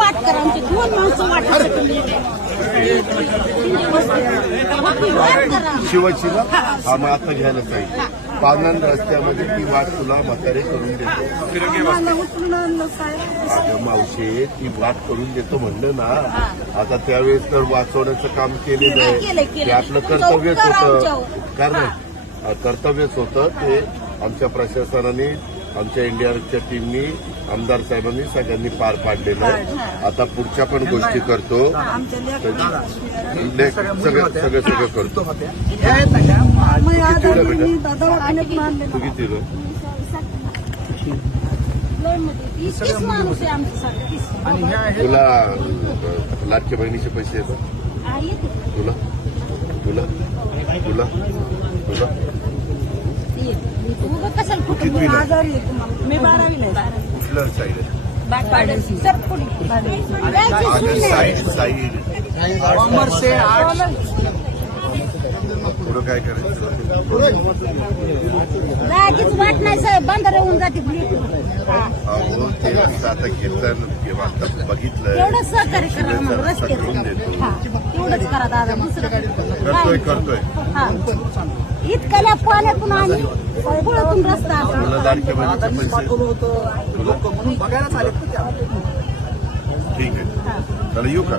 वाट करा आमची 2 माणसं वाटायसाठी गेले. वाट करा. शिवशिला हा मग आता घ्यायला पाहिजे. पानन रस्त्यामध्ये ती वाट तुला म्हातारे करून देतो. अगं मावशे ती वाट करून देतो म्हणलं ना. आता त्यावेळेस तर वाचवण्याचं काम केलेलं आहे. ते आपलं कर्तव्यच होतं. कारण कर्तव्यच होतं ते आमच्या प्रशासनाने आमच्या एनडीआरएफच्या टीमनी आमदार साहेबांनी सगळ्यांनी पार पाडलेलं आहे. आता पुढच्या पण गोष्टी करतो. सगळं करतो. तू किती तुला लाडक्या बहिणीचे पैसे येतात? तुला तुला तुला तुला मी 12वी कुठलं साईड पुढं काय करायचं? जायचीच वाट नाही साहेब. बंद राहून जाते. अहो ते आता घेतलं बघितलं एवढं सहकार्य करा आम्हाला रस्ते करून देतो. एवढंच करा दादा. दुसरं करतोय. इतक्या पाण्यातून आणि पुळातून रस्ता तुला लाडक्या बहिणीचे पैसे ठीक आहे. त्याला येऊ का?